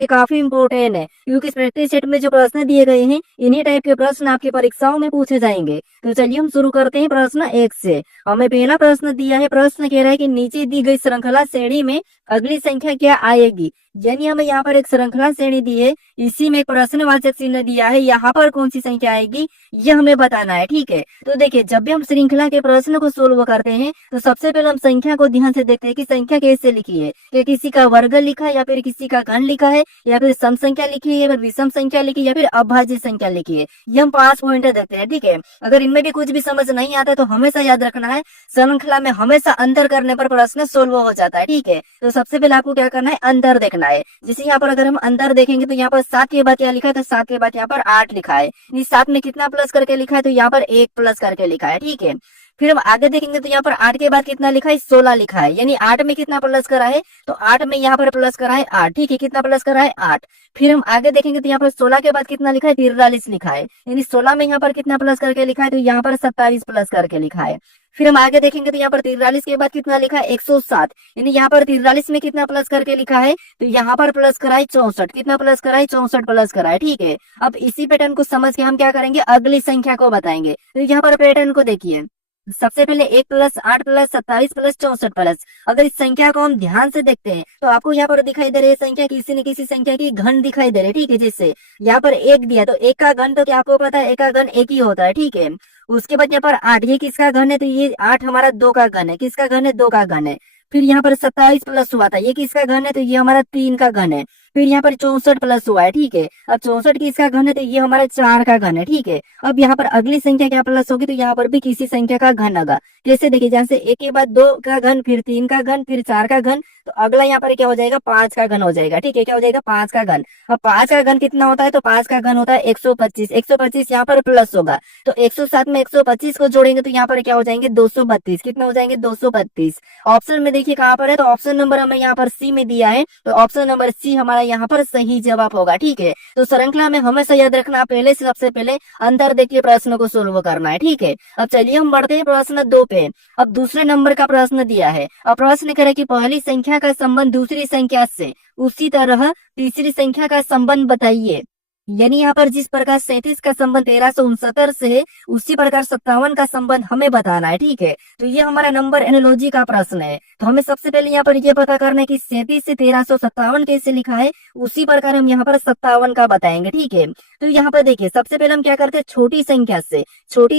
ये काफी इम्पोर्टेंट है, क्योंकि इस प्रैक्टिस सेट में जो प्रश्न दिए गए हैं इन्हीं टाइप के प्रश्न आपकी परीक्षाओं में पूछे जाएंगे। तो चलिए हम शुरू करते हैं प्रश्न 1 से। हमें पहला प्रश्न दिया है, प्रश्न कह रहा है कि नीचे दी गई श्रृंखला श्रेणी में अगली संख्या क्या आएगी। यानी हमें यहाँ पर एक श्रृंखला श्रेणी दी है, इसी में एक प्रश्नवाचक चिन्ह दिया है, यहाँ पर कौन सी संख्या आएगी ये हमें बताना है। ठीक है, तो देखिए जब भी हम श्रृंखला के प्रश्न को सोल्व करते हैं तो सबसे पहले हम संख्या को ध्यान से देखते हैं कि संख्या कैसे लिखी है, कि किसी का वर्ग लिखा है या फिर किसी का घन लिखा है या फिर सम संख्या लिखी है या फिर विषम संख्या लिखी है या फिर अभाज्य संख्या लिखी है। ये हम 5 पॉइंट देखते हैं। ठीक है, अगर इनमें भी कुछ भी समझ नहीं आता तो हमेशा याद रखना है, श्रृंखला में हमेशा अंतर करने पर प्रश्न सोल्व हो जाता है। ठीक है, तो सबसे पहले आपको क्या करना है, अंतर देखना है। जैसे यहाँ पर अगर हम अंतर देखेंगे तो यहाँ पर 7 के बाद क्या लिखा है, तो 7 के बाद यहाँ पर 8 लिखा है। इस 7 में कितना प्लस करके लिखा है, तो यहाँ पर 1 प्लस करके लिखा है। ठीक है, फिर हम आगे देखेंगे तो यहाँ पर 8 के बाद कितना लिखा है, 16 लिखा है। यानी 8 में कितना प्लस करा है, तो 8 में यहाँ पर प्लस करा है 8। ठीक है, कितना प्लस करा है, 8। फिर हम आगे देखेंगे तो यहाँ पर 16 के बाद कितना लिखा है, 43 लिखा है। यानी 16 में यहाँ पर कितना प्लस करके लिखा है, तो यहाँ पर 27 प्लस करके लिखा है। फिर हम आगे देखेंगे तो यहाँ पर 43 के बाद कितना लिखा है, 107। यानी यहाँ पर 43 में कितना प्लस करके लिखा है, तो यहाँ पर प्लस करा है 64। कितना प्लस करा है, 64 प्लस करा है। ठीक है, अब इसी पैटर्न को समझ के हम क्या करेंगे, अगली संख्या को बताएंगे। तो यहाँ पर पैटर्न को देखिए, सबसे पहले 1 प्लस 8 प्लस 27 प्लस 64 प्लस। अगर इस संख्या को हम ध्यान से देखते हैं तो आपको यहाँ पर दिखाई दे रही है संख्या किसी न किसी संख्या की घन दिखाई दे रही है। ठीक है, जैसे यहाँ पर 1 दिया तो 1 का घन, तो क्या आपको पता है 1 का घन 1 ही होता है। ठीक है, उसके बाद यहाँ पर 8, ये किसका घन है, तो ये 8 हमारा 2 का घन है। किसका घन है, 2 का घन है। फिर यहाँ पर 27 प्लस हुआ था, ये किसका घन है, तो ये हमारा 3 का घन है। फिर यहाँ पर 64 प्लस हुआ है। ठीक है, अब 64 किसका घन है, तो ये हमारा 4 का घन है। ठीक है, अब यहाँ पर अगली संख्या क्या प्लस होगी, तो यहाँ पर भी किसी संख्या का घन होगा। जैसे देखिए, जहाँ से 1 के बाद 2 का घन, फिर 3 का घन, फिर 4 का घन, तो अगला यहाँ पर क्या हो जाएगा, 5 का घन हो जाएगा। ठीक है, क्या हो जाएगा, 5 का घन। अब 5 का घन कितना होता है, तो 5 का घन होता है 125। 125 यहाँ पर प्लस होगा, तो 107 में 125 को जोड़ेंगे तो यहाँ पर क्या हो जाएंगे, 232। कितना हो जाएंगे, 232। ऑप्शन में देखिए कहाँ पर है, तो ऑप्शन नंबर हमें यहाँ पर सी में दिया है, तो ऑप्शन नंबर सी हमारा यहाँ पर सही जवाब होगा। ठीक है, तो श्रृंखला में हमेशा याद रखना, पहले से सबसे पहले अंतर देखिए प्रश्न को सोल्व करना है। ठीक है, अब चलिए हम बढ़ते हैं प्रश्न 2 पे। अब दूसरे नंबर का प्रश्न दिया है। अब प्रश्न करे कि पहली संख्या का संबंध दूसरी संख्या से, उसी तरह तीसरी संख्या का संबंध बताइए। यानी यहाँ पर जिस प्रकार 37 का संबंध 1369 से है, उसी प्रकार 57 का संबंध हमें बताना है। ठीक है, तो ये हमारा नंबर एनोलॉजी का प्रश्न है। तो हमें सबसे पहले यहाँ पर ये पता करना है कि 37 से 1357 कैसे लिखा है, उसी प्रकार हम यहाँ पर 57 का बताएंगे। ठीक है, तो यहाँ पर देखिए सबसे पहले हम क्या करते हैं, छोटी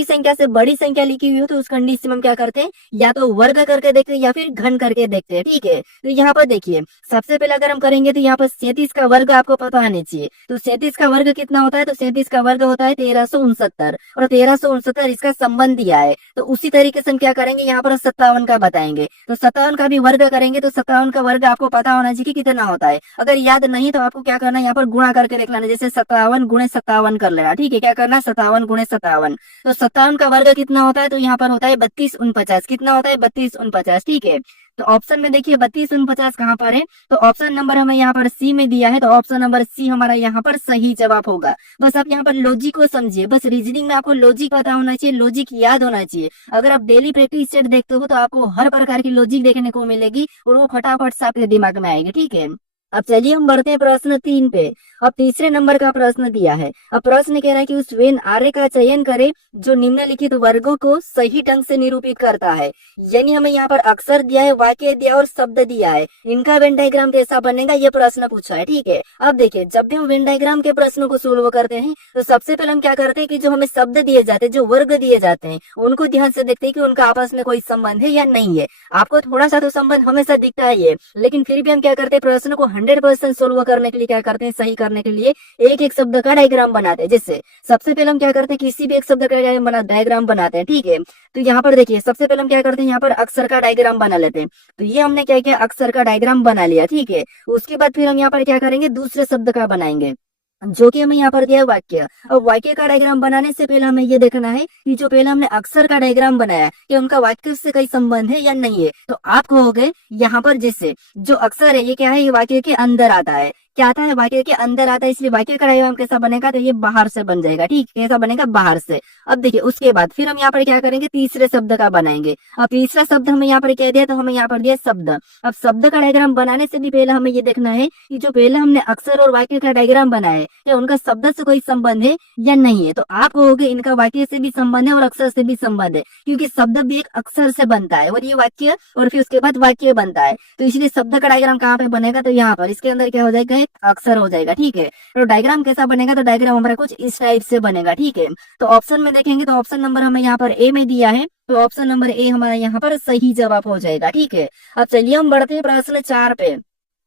संख्या से बड़ी संख्या लिखी हुई हो तो उस कंडीशन में हम क्या करते हैं, या तो वर्ग करके देखते हैं या फिर घन करके देखते हैं। ठीक है, तो यहाँ पर देखिए सबसे पहले अगर हम करेंगे तो यहाँ पर 37 का वर्ग आपको पता आने चाहिए। तो 37 का वर्ग कितना होता है, तो 37 का वर्ग होता है 1369, और 1369 इसका संबंध दिया है। तो उसी तरीके से हम क्या करेंगे, यहाँ पर 57 का बताएंगे। तो 57 का भी वर्ग करेंगे तो 57 का वर्ग आपको पता होना चाहिए कि कितना होता है। अगर याद नहीं तो आपको क्या करना है, यहाँ पर गुणा करके देख लेना, जैसे 57 गुणे 57 कर लेना। ठीक है, क्या करना है, 57 गुणे 57। तो 57 का वर्ग कितना होता है, तो यहाँ पर होता है 32 49। कितना होता है, 32 49। ठीक है, तो ऑप्शन में देखिए 32 49 कहाँ पर है, तो ऑप्शन नंबर हमें यहाँ पर सी में दिया है, तो ऑप्शन नंबर सी हमारा यहाँ पर सही जवाब होगा। बस आप यहाँ पर लॉजिक को समझिए, बस रीजनिंग में आपको लॉजिक पता होना चाहिए, लॉजिक याद होना चाहिए। अगर आप डेली प्रैक्टिस सेट देखते हो तो आपको हर प्रकार की लॉजिक देखने को मिलेगी और वो फटाफट से आपके दिमाग में आएगी। ठीक है, अब चलिए हम बढ़ते हैं प्रश्न 3 पे। अब तीसरे नंबर का प्रश्न दिया है। अब प्रश्न कह रहा है कि उस वेन आर्य का चयन करें जो निम्नलिखित वर्गों को सही ढंग से निरूपित करता है। यानी हमें यहाँ पर अक्षर दिया है, वाक्य दिया और शब्द दिया है, इनका वेन डायग्राम कैसा बनेगा ये प्रश्न पूछा है। ठीक है, अब देखिए जब भी हम वेन डायग्राम के प्रश्नों को सोल्व करते हैं तो सबसे पहले हम क्या करते हैं कि जो हमें शब्द दिए जाते हैं, जो वर्ग दिए जाते हैं, उनको ध्यान से देखते हैं कि उनका आपस में कोई संबंध है या नहीं है। आपको थोड़ा सा तो संबंध हमेशा दिखता है, लेकिन फिर भी हम क्या करते हैं, प्रश्न को 100% सोल्व करने के लिए क्या करते हैं, सही करने के लिए एक एक शब्द का डायग्राम बनाते हैं। जैसे सबसे पहले हम क्या करते हैं, किसी भी एक शब्द का डायग्राम बनाते हैं। ठीक है, तो यहाँ पर देखिए सबसे पहले हम क्या करते हैं, यहाँ पर अक्षर का डायग्राम बना लेते हैं। तो ये हमने क्या किया, अक्षर का डायग्राम बना लिया। ठीक है, उसके बाद फिर हम यहाँ पर क्या करेंगे, दूसरे शब्द का बनाएंगे, जो कि हमें यहाँ पर दिया है वाक्य। अब वाक्य का डायग्राम बनाने से पहले हमें ये देखना है कि जो पहले हमने अक्षर का डायग्राम बनाया कि उनका वाक्य से कोई संबंध है या नहीं है। तो आप कहोगे यहाँ पर जैसे जो अक्षर है ये क्या है, ये वाक्य के अंदर आता है, क्या आता है, वाक्य के अंदर आता है, इसलिए वाक्य का डायग्राम कैसा बनेगा, तो ये बाहर से बन जाएगा। ठीक, कैसा बनेगा, बाहर से। अब देखिए उसके बाद फिर हम यहाँ पर क्या करेंगे, तीसरे शब्द का बनाएंगे। अब तीसरा शब्द हमें यहाँ पर क्या दिया, तो हमें यहाँ पर दिया शब्द। अब शब्द का डायग्राम बनाने से भी पहले हमें ये देखना है कि जो पहले हमने अक्षर और वाक्य का डायग्राम बनाया है, क्या उनका शब्द से कोई संबंध है या नहीं है। तो आप कहोगे इनका वाक्य से भी संबंध है और अक्षर से भी संबंध है, क्योंकि शब्द भी एक अक्षर से बनता है और ये वाक्य और फिर उसके बाद वाक्य बनता है। तो इसलिए शब्द का डायग्राम कहाँ पे बनेगा, तो यहाँ पर इसके अंदर क्या हो जाएगा, एक अक्षर हो जाएगा। ठीक है, तो डायग्राम कैसा बनेगा, तो डायग्राम हमारा कुछ इस टाइप से बनेगा। ठीक है, तो ऑप्शन में देखेंगे तो ऑप्शन नंबर हमें यहाँ पर ए में दिया है, तो ऑप्शन नंबर ए हमारा यहाँ पर सही जवाब हो जाएगा। ठीक है, अब चलिए हम बढ़ते हैं प्रश्न 4 पे।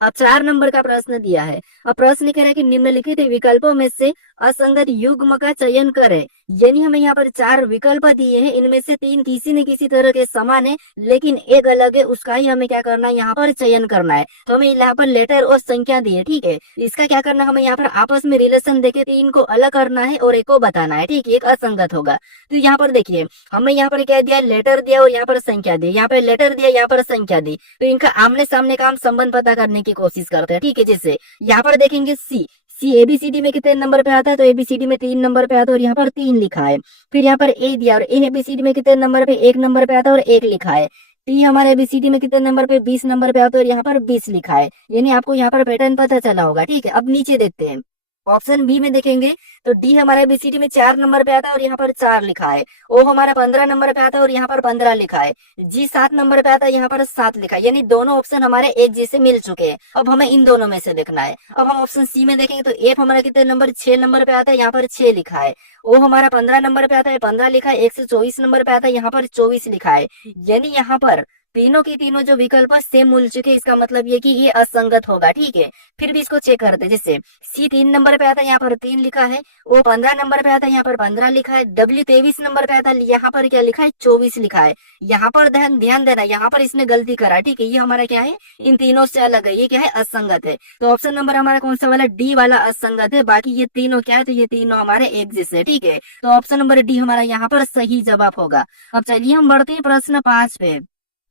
अब 4 नंबर का प्रश्न दिया है। अब प्रश्न कह रहा है कि निम्नलिखित विकल्पों में से असंगत युग्म का चयन करें। यानी हमें यहाँ पर 4 विकल्प दिए हैं, इनमें से 3 किसी न किसी तरह के समान है लेकिन एक अलग है, उसका ही हमें क्या करना है, यहाँ पर चयन करना है। तो हमें यहाँ पर लेटर और संख्या दी है। ठीक है, इसका क्या करना है, हमें यहाँ पर आपस में रिलेशन देके 3 को अलग करना है और एक को बताना है। ठीक है, एक असंगत होगा। तो यहाँ पर देखिए हमें यहाँ पर क्या दिया, लेटर दिया और यहाँ पर संख्या दी। यहाँ पर लेटर दिया, यहाँ पर संख्या दी, तो इनका आमने सामने का हम संबंध पता करने की कोशिश करते हैं। ठीक है, जैसे यहाँ पर देखेंगे सी एबीसीडी में कितने नंबर पे आता है, तो एबीसीडी में 3 नंबर पे आता है और यहाँ पर 3 लिखा है। फिर यहाँ पर ए दिया और ए एबीसीडी में कितने नंबर पे, 1 नंबर पे आता है और 1 लिखा है। टी हमारे एबीसीडी में कितने नंबर पे, 20 नंबर पे आता है और यहाँ पर 20 लिखा है। यानी आपको यहाँ पर पैटर्न पता चला होगा। ठीक है, अब नीचे देखते हैं, ऑप्शन बी में देखेंगे तो डी हमारे एबीसीडी में 4 नंबर पे आता है और यहाँ पर 4 लिखा है। ओ हमारा 15 नंबर पे आता है और यहाँ पर 15 लिखा है। जी 7 नंबर पे आता है, यहाँ पर 7 लिखा है। यानी दोनों ऑप्शन हमारे एक जैसे मिल चुके हैं। अब हमें इन दोनों में से देखना है। अब हम ऑप्शन सी में देखेंगे तो एफ हमारा कितने नंबर, 6 नंबर पे आता है, यहाँ पर 6 लिखा है। ओ हमारा 15 नंबर पे आता है, 15 लिखा है। 124 नंबर पे आता है, यहाँ पर 24 लिखा है। यानी यहाँ पर तीनों की तीनों जो विकल्प सेम मिल चुके, इसका मतलब ये कि ये असंगत होगा। ठीक है, फिर भी इसको चेक करते हैं। जैसे सी 3 नंबर पे आता है, यहाँ पर 3 लिखा है। ओ 15 नंबर पे आता है, यहाँ पर 15 लिखा है। डब्ल्यू 23 नंबर पे आता है, यहाँ पर क्या लिखा है, 24 लिखा है। यहाँ पर ध्यान देना, यहाँ पर इसने गलती करा। ठीक है, ये हमारा क्या है, इन तीनों से अलग है, ये क्या है, असंगत है। तो ऑप्शन नंबर हमारा कौन सा वाला, डी वाला असंगत है। बाकी ये तीनों क्या है, तो ये तीनों हमारे एक जैसे। ठीक है, तो ऑप्शन नंबर डी हमारा यहाँ पर सही जवाब होगा। अब चलिए हम बढ़ते हैं प्रश्न 5 पे।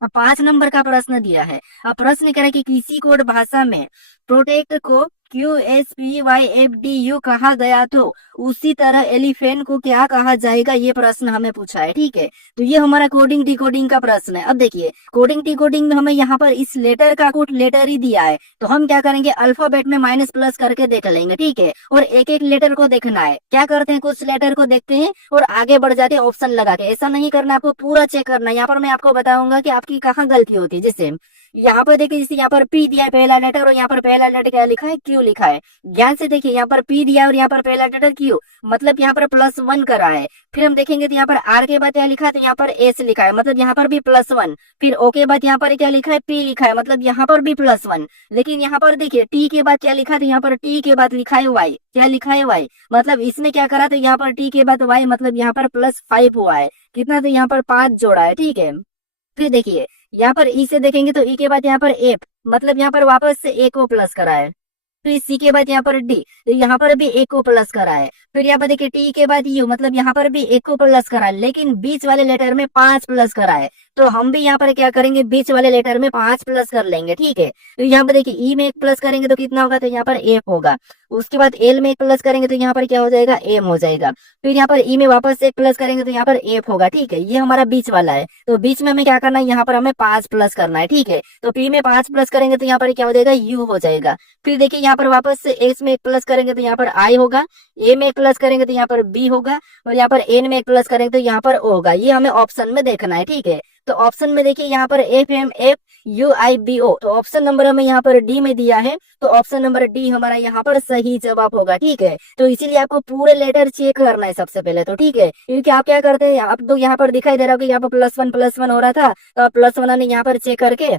अब 5 नंबर का प्रश्न दिया है। अब प्रश्न कह रहा है कि किसी कोड भाषा में प्रोटेक्ट को QSPYFDU कहा गया, तो उसी तरह एलिफेंट को क्या कहा जाएगा, ये प्रश्न हमें पूछा है। ठीक है, तो ये हमारा कोडिंग डिकोडिंग का प्रश्न है। अब देखिए कोडिंग डिकोडिंग में हमें यहाँ पर इस लेटर का कोड लेटर ही दिया है, तो हम क्या करेंगे, अल्फाबेट में माइनस प्लस करके देख लेंगे। ठीक है, और एक एक लेटर को देखना है। क्या करते हैं, कुछ लेटर को देखते हैं और आगे बढ़ जाते हैं ऑप्शन लगा के। ऐसा नहीं करना, आपको पूरा चेक करना है। यहाँ पर मैं आपको बताऊंगा कि आपकी कहाँ गलती होती है। जैसे यहाँ पर देखिए, जैसे यहाँ पर पी दिया है पहला लेटर और यहाँ पर पहला लेटर क्या लिखा है, क्यू लिखा है। ध्यान से देखिए, यहाँ पर पी दिया और यहाँ पर पहला लेटर क्यू, मतलब यहाँ पर +1 करा है। फिर हम देखेंगे तो यहाँ पर आर के बाद क्या लिखा है, तो यहाँ पर एस लिखा है, मतलब यहाँ पर भी +1। फिर ओ के बाद यहाँ पर क्या लिखा है, पी लिखा है, मतलब यहाँ पर भी +1। लेकिन यहाँ पर देखिए टी के बाद क्या लिखा है, तो यहाँ पर टी के बाद लिखा है वाई। क्या लिखा है, वाई। मतलब इसने क्या करा, तो यहाँ पर टी के बाद वाई, मतलब यहाँ पर +5 हुआ है। कितना, तो यहाँ पर 5 जोड़ा है। ठीक है, फिर देखिए यहाँ पर ई से देखेंगे तो ई के बाद यहाँ पर एफ, मतलब यहाँ पर वापस से ए को प्लस करा है। फिर सी के बाद यहाँ पर डी, तो यहाँ पर भी एक को प्लस करा है। फिर यहाँ पर देखिए टी के बाद यू, मतलब यहाँ पर भी एक को प्लस करा है, लेकिन बीच वाले लेटर में 5 प्लस करा है। तो हम भी यहाँ पर क्या करेंगे, बीच वाले लेटर में 5 प्लस कर लेंगे। ठीक है, तो यहाँ पर देखिए ई में 1 प्लस करेंगे तो कितना होगा, तो यहाँ पर एफ होगा। उसके बाद एल में 1 प्लस करेंगे तो यहाँ पर क्या हो जाएगा, एम हो जाएगा। फिर यहाँ पर ई में वापस 1 प्लस करेंगे तो यहाँ पर एफ होगा। ठीक है, ये हमारा बीच वाला है। तो बीच में हमें क्या करना है, यहाँ पर हमें 5 प्लस करना है। ठीक है, तो पी में 5 प्लस करेंगे तो यहाँ पर क्या हो जाएगा, यू हो जाएगा। फिर देखिए यहाँ पर वापस से एस में 1 प्लस करेंगे तो यहाँ पर आई होगा। ए में 1 प्लस करेंगे तो यहाँ पर बी होगा और यहाँ पर एन में 1 प्लस करेंगे तो यहाँ पर ओ होगा। ये हमें ऑप्शन में देखना है। ठीक है, तो ऑप्शन में देखिए यहाँ पर FMFUIBO, तो ऑप्शन नंबर हमें यहाँ पर डी में दिया है, तो ऑप्शन नंबर डी हमारा यहाँ पर सही जवाब होगा। ठीक है, तो इसीलिए आपको पूरे लेटर चेक करना है सबसे पहले तो। ठीक है, क्योंकि आप क्या करते हैं, आप तो यहाँ पर दिखाई दे रहा हो कि यहाँ पर +1 हो रहा था, तो आप +1 यहाँ पर चेक करके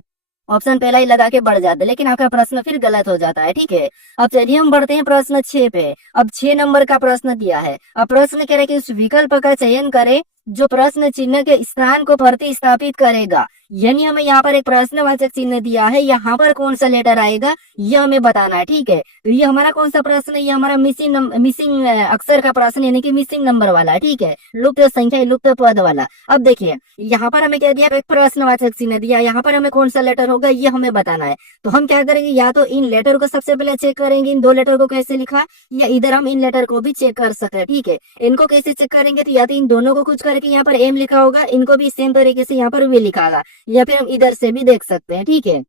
ऑप्शन पहला ही लगा के बढ़ जाते, लेकिन आपका प्रश्न फिर गलत हो जाता है। ठीक है, अब चलिए हम बढ़ते हैं प्रश्न 6 पे। अब 6 नंबर का प्रश्न दिया है। अब प्रश्न कह रहे हैं कि उस विकल्प का चयन करें जो प्रश्न चिन्ह के स्थान को प्रतिस्थापित करेगा। यानी हमें यहाँ पर एक प्रश्नवाचक चिन्ह दिया है, यहाँ पर कौन सा लेटर आएगा ये हमें बताना है। ठीक है, तो ये हमारा कौन सा प्रश्न है, ये हमारा मिसिंग अक्षर का प्रश्न यानी कि मिसिंग नंबर वाला है। ठीक है, लुप्त संख्या लुप्त पद वाला। अब देखिए यहाँ पर हमें क्या दिया, एक प्रश्नवाचक चिन्ह दिया, यहाँ पर हमें कौन सा लेटर होगा ये हमें बताना है। तो हम क्या करेंगे, या तो इन लेटर को सबसे पहले चेक करेंगे, इन दो लेटर को कैसे लिखा, या इधर हम इन लेटर को भी चेक कर सकते हैं। ठीक है, इनको कैसे चेक करेंगे, तो या तो इन दोनों को कुछ करके यहाँ पर एम लिखा होगा, इनको भी सेम तरीके से यहाँ पर वी लिखा होगा, या फिर हम इधर से भी देख सकते हैं। ठीक है,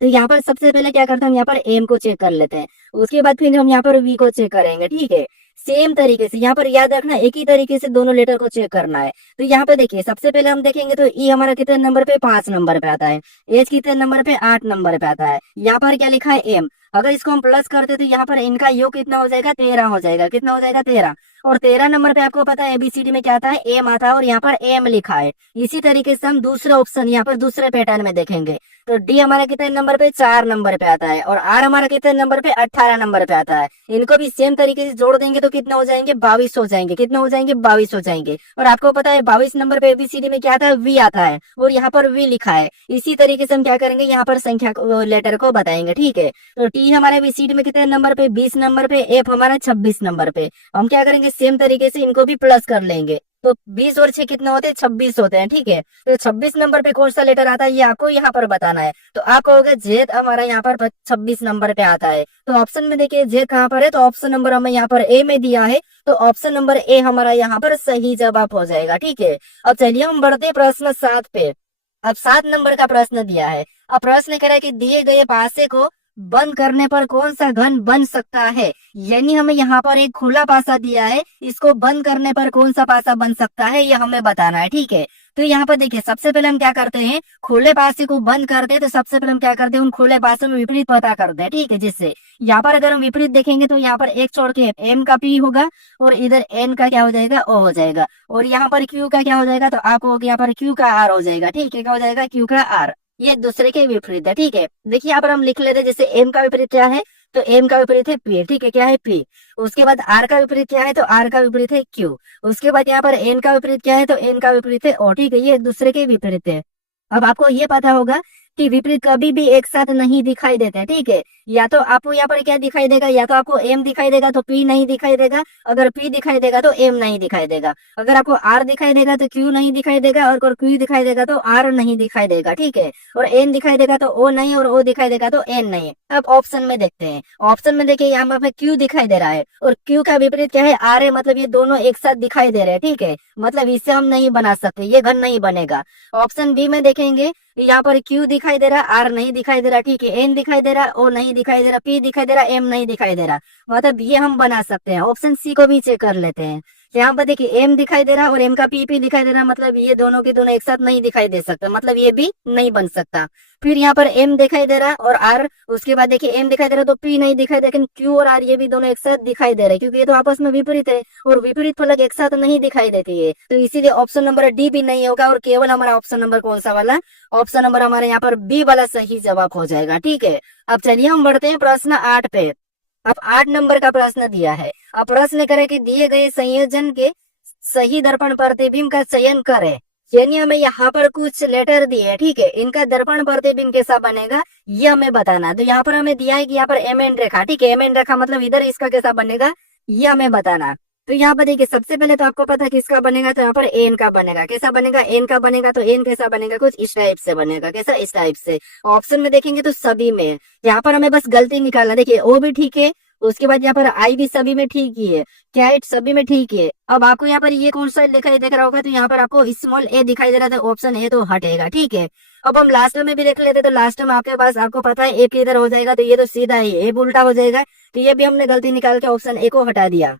तो यहाँ पर सबसे पहले क्या करते हैं, हम यहाँ पर एम को चेक कर लेते हैं, उसके बाद फिर हम यहाँ पर वी को चेक करेंगे। ठीक है, सेम तरीके से यहाँ पर याद रखना, एक ही तरीके से दोनों लेटर को चेक करना है। तो यहाँ पे देखिए सबसे पहले हम देखेंगे तो ई हमारा कितने नंबर पे, 5 नंबर पे आता है, एच कितने नंबर पे, 8 नंबर पे आता है। यहाँ पर क्या लिखा है, एम। अगर इसको हम प्लस करते तो यहाँ पर इनका योग कितना हो जाएगा, 13 हो जाएगा। कितना हो जाएगा, 13। और 13 नंबर पे आपको पता है एबीसीडी में क्या आता है, एम आता है, और यहाँ पर एम लिखा है। इसी तरीके से हम दूसरा ऑप्शन यहाँ पर दूसरे पैटर्न में देखेंगे तो डी हमारा कितने नंबर पे, 4 नंबर पे आता है, और आर हमारा कितने नंबर पे, 18 नंबर पे आता है। इनको भी सेम तरीके से जोड़ देंगे तो कितना हो जाएंगे, 22 हो जाएंगे। कितना हो जाएंगे, 22 हो जाएंगे। और आपको पता है 22 नंबर पे एबीसीडी में क्या आता है, वी आता है, और यहाँ पर वी लिखा है। इसी तरीके से हम क्या करेंगे, यहाँ पर संख्या लेटर को बताएंगे। ठीक है, तो टी हमारे एबीसीडी में कितने नंबर पे, 20 नंबर पे, एफ हमारा 26 नंबर पे। हम क्या करेंगे, सेम तरीके से इनको भी प्लस कर लेंगे, तो 20 और 6 कितना होते हैं, 26 होते हैं। ठीक है, तो 26 नंबर पे कौन सा लेटर आता है ये आपको यहाँ पर बताना है। तो आप कहोगे जेड हमारा यहाँ पर 26 नंबर पे आता है, तो ऑप्शन में देखिए जेड कहाँ पर है, तो ऑप्शन नंबर हमें यहाँ पर ए में दिया है, तो ऑप्शन नंबर ए हमारा यहाँ पर सही जवाब हो जाएगा। ठीक है, अब चलिए हम बढ़ते प्रश्न 7 पे। अब 7 नंबर का प्रश्न दिया है। अब प्रश्न कह रहा है कि दिए गए पासे को बंद करने पर कौन सा घन बन सकता है। यानी हमें यहाँ पर एक खुला पासा दिया है, इसको बंद करने पर कौन सा पासा बन सकता है ये हमें बताना है। ठीक है, तो यहाँ पर देखिए सबसे पहले हम क्या करते हैं, खुले पासे को बंद करते हैं तो सबसे पहले हम क्या करते हैं, उन खुले पासों में विपरीत पता करते हैं। ठीक है, जिससे यहाँ पर अगर हम विपरीत देखेंगे तो यहाँ पर एक छोड़ के एम का पी होगा, और इधर एन का क्या हो जाएगा, ओ हो जाएगा, और यहाँ पर क्यू का क्या हो जाएगा, तो आपको यहाँ पर क्यू का आर हो जाएगा। ठीक है, क्या हो जाएगा, क्यू का आर। ये दूसरे के विपरीत है। ठीक है, देखिए यहाँ पर हम लिख लेते हैं, जैसे एम का विपरीत क्या है, तो एम का विपरीत है पी। ठीक है, क्या है, पी। उसके बाद आर का विपरीत क्या है, तो आर का विपरीत है क्यू। उसके बाद यहाँ पर एन का विपरीत क्या है, तो एन का विपरीत है ओ। ठीक है, ये एक दूसरे के विपरीत है। अब आपको ये पता होगा कि विपरीत कभी भी एक साथ नहीं दिखाई देते। ठीक है, या तो आपको यहाँ पर क्या दिखाई देगा, या तो आपको एम दिखाई देगा तो पी नहीं दिखाई देगा, अगर पी दिखाई देगा तो एम नहीं दिखाई देगा, अगर आपको आर दिखाई देगा तो क्यू नहीं दिखाई देगा, और क्यू दिखाई देगा तो आर नहीं दिखाई देगा। ठीक है, और एन दिखाई देगा तो ओ नहीं, और ओ दिखाई देगा तो एन नहीं। अब ऑप्शन में देखते हैं। ऑप्शन में देखिए यहाँ पर क्यू दिखाई दे रहा है, और क्यू का विपरीत क्या है, आर है, मतलब ये दोनों एक साथ दिखाई दे रहे हैं। ठीक है, मतलब इससे हम नहीं बना सकते, ये घन नहीं बनेगा। ऑप्शन बी में देखेंगे, यहाँ पर क्यू दिखाई दे रहा, आर नहीं दिखाई दे रहा। ठीक है, एन दिखाई दे रहा, ओ नहीं दिखाई दे रहा, पी दिखाई दे रहा, एम नहीं दिखाई दे रहा, मतलब ये हम बना सकते हैं। ऑप्शन सी को भी चेक कर लेते हैं। यहाँ पर देखिए एम दिखाई दे रहा और एम का पी दिखाई दे रहा, मतलब ये दोनों के दोनों एक साथ नहीं दिखाई दे सकता, मतलब ये भी नहीं बन सकता। फिर यहाँ पर एम दिखाई दे रहा और आर, उसके बाद देखिए एम दिखाई दे रहा तो पी नहीं दिखाई दे, लेकिन क्यू और आर ये भी दोनों एक साथ दिखाई दे रहे, क्योंकि ये तो आपस में विपरीत है, और विपरीत फलक एक साथ नहीं दिखाई देती है, तो इसीलिए ऑप्शन नंबर डी भी नहीं होगा, और केवल हमारा ऑप्शन नंबर कौन सा वाला, ऑप्शन नंबर हमारे यहाँ पर बी वाला सही जवाब हो जाएगा। ठीक है, अब चलिए हम बढ़ते हैं प्रश्न 8 पे। अब 8 नंबर का प्रश्न दिया है। अब प्रश्न करे कि दिए गए संयोजन के सही दर्पण प्रतिबिंब का चयन करें। यानी हमें यहाँ पर कुछ लेटर दिए हैं। ठीक है, इनका दर्पण प्रतिबिंब कैसा बनेगा ये हमें बताना। तो यहाँ पर हमें दिया है कि यहाँ पर एम एन रेखा, ठीक है, एम एन रेखा मतलब इधर इसका कैसा बनेगा ये हमें बताना। तो यहाँ पर देखिए सबसे पहले तो आपको पता है किसका बनेगा, तो यहाँ पर एन का बनेगा। कैसा बनेगा, एन का बनेगा, तो एन कैसा बनेगा, कुछ इस टाइप से बनेगा। कैसा, इस टाइप से। ऑप्शन में देखेंगे तो सभी में, यहाँ पर हमें बस गलती निकालना। देखिए ओ भी ठीक है, उसके बाद यहाँ पर आई भी सभी में ठीक ही है, कैट सभी में ठीक है। अब आपको यहाँ पर ये कौन सा दिखाई देख रहा होगा, तो यहाँ पर आपको स्मॉल ए दिखाई दे रहा था, ऑप्शन ए तो हटेगा। ठीक है, अब हम लास्ट में भी देख लेते, तो लास्ट में आपके पास आपको पता है ए किधर हो जाएगा, तो ये तो सीधा ही ए उल्टा हो जाएगा, तो ये भी हमने गलती निकाल के ऑप्शन ए को हटा दिया।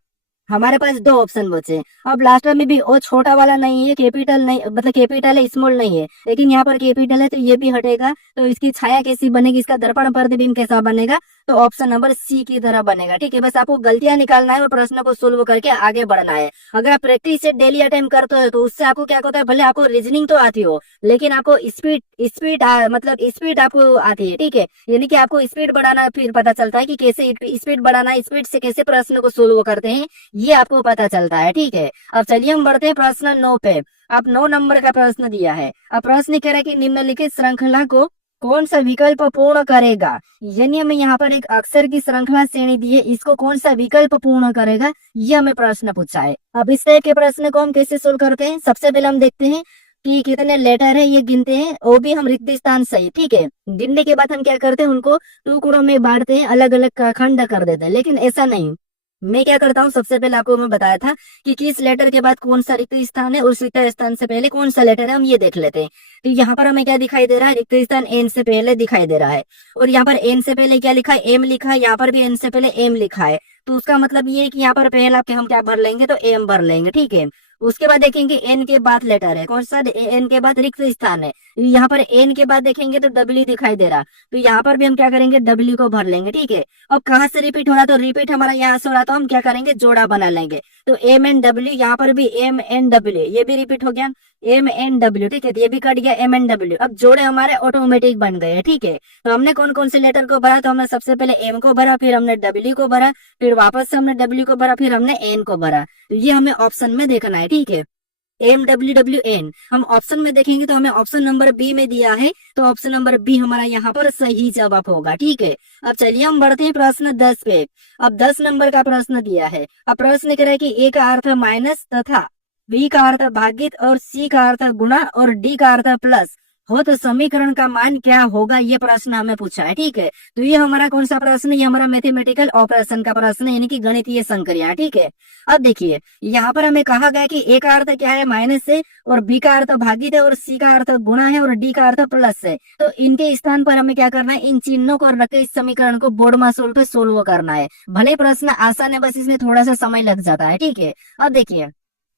हमारे पास 2 ऑप्शन बचे। अब लास्ट में भी ओ छोटा वाला नहीं है, कैपिटल नहीं, मतलब कैपिटल है, स्मॉल नहीं है, लेकिन यहाँ पर कैपिटल है, तो ये भी हटेगा। तो इसकी छाया कैसी बनेगी, इसका दर्पण प्रतिबिंब कैसा बनेगा, तो ऑप्शन नंबर सी की तरह बनेगा। ठीक है, बस आपको गलतियां निकालना है और प्रश्न को सोल्व करके आगे बढ़ना है। अगर आप प्रैक्टिस सेट डेली अटेम्प्ट करते हो तो उससे आपको क्या होता है, भले आपको रीजनिंग तो आती हो लेकिन आपको स्पीड स्पीड मतलब स्पीड आपको आती है। ठीक है, यानी कि आपको स्पीड बढ़ाना फिर पता चलता है कि कैसे स्पीड बढ़ाना, स्पीड से कैसे प्रश्न को सोल्व करते हैं, ये आपको पता चलता है। ठीक है, अब चलिए हम बढ़ते हैं प्रश्न 9 पे। अब 9 नंबर का प्रश्न दिया है। अब प्रश्न कह रहा है कि निम्नलिखित श्रृंखला को कौन सा विकल्प पूर्ण करेगा। यानी हमें यहाँ पर एक अक्षर की श्रृंखला श्रेणी दी है, इसको कौन सा विकल्प पूर्ण करेगा, ये हमें प्रश्न पूछा है। अब इस तरह के प्रश्न को हम कैसे सोल्व करते हैं, सबसे पहले हम देखते हैं कि कितने लेटर है, ये गिनते हैं, वो भी हम रिक्त स्थान सही। ठीक है, गिनने के बाद हम क्या करते हैं, उनको टुकड़ों में बांटते हैं, अलग अलग खंड कर देते हैं। लेकिन ऐसा नहीं, मैं क्या करता हूँ, सबसे पहले आपको मैं बताया था कि किस लेटर के बाद कौन सा रिक्त स्थान है, उस रिक्त स्थान से पहले कौन सा लेटर है, हम ये देख लेते हैं। तो यहाँ पर हमें क्या दिखाई दे रहा है, रिक्त स्थान एन से पहले दिखाई दे रहा है, और यहाँ पर एन से पहले क्या लिखा है, एम लिखा है, यहाँ पर भी एन से पहले एम लिखा है। तो उसका मतलब ये है कि यहाँ पर पहला हम क्या भर लेंगे, तो एम भर लेंगे। ठीक है, उसके बाद देखेंगे एन के बाद लेटर है कौन सा, एन के बाद रिक्त स्थान है, यहाँ पर एन के बाद देखेंगे तो डब्ल्यू दिखाई दे रहा, तो यहाँ पर भी हम क्या करेंगे, डब्ल्यू को भर लेंगे। ठीक है, अब कहाँ से रिपीट हो रहा, तो रिपीट हमारा यहाँ से हो रहा, तो हम क्या करेंगे, जोड़ा बना लेंगे। तो एम एन डब्ल्यू, यहाँ पर भी एम एन डब्ल्यू, ये भी रिपीट हो गया, एम एन डब्ल्यू। ठीक है, तो ये भी कट गया, एम एन डब्ल्यू। अब जोड़े हमारे ऑटोमेटिक बन गए। ठीक है, तो हमने कौन कौन से लेटर को भरा, तो हमने सबसे पहले एम को भरा, फिर हमने डब्ल्यू को भरा, फिर वापस से हमने डब्ल्यू को भरा, फिर हमने एन को भरा। तो ये हमें ऑप्शन में देखना है। ठीक है, एम डब्ल्यू डब्ल्यू एन हम ऑप्शन में देखेंगे तो हमें ऑप्शन नंबर बी में दिया है, तो ऑप्शन नंबर बी हमारा यहाँ पर सही जवाब होगा। ठीक है, अब चलिए हम बढ़ते हैं प्रश्न 10 पे। अब 10 नंबर का प्रश्न दिया है। अब प्रश्न कह रहा है कि ए का अर्थ माइनस तथा बी का अर्थ भागित और सी का अर्थ गुणा और डी का अर्थ प्लस हो तो समीकरण का मान क्या होगा, ये प्रश्न हमें पूछा है। ठीक है, तो ये हमारा कौन सा प्रश्न है, ये हमारा मैथमेटिकल ऑपरेशन का प्रश्न है, यानी कि गणितीय संक्रिया। ठीक है, अब देखिए यहाँ पर हमें कहा गया कि ए का अर्थ क्या है, माइनस है, और बी का अर्थ भागित है, और सी का अर्थ गुणा है, और डी का अर्थ प्लस है। तो इनके स्थान पर हमें क्या करना है, इन चिन्हों को रख के इस समीकरण को बोर्ड मासूल पे सोल्व करना है। भले प्रश्न आसान है, बस इसमें थोड़ा सा समय लग जाता है। ठीक है, अब देखिए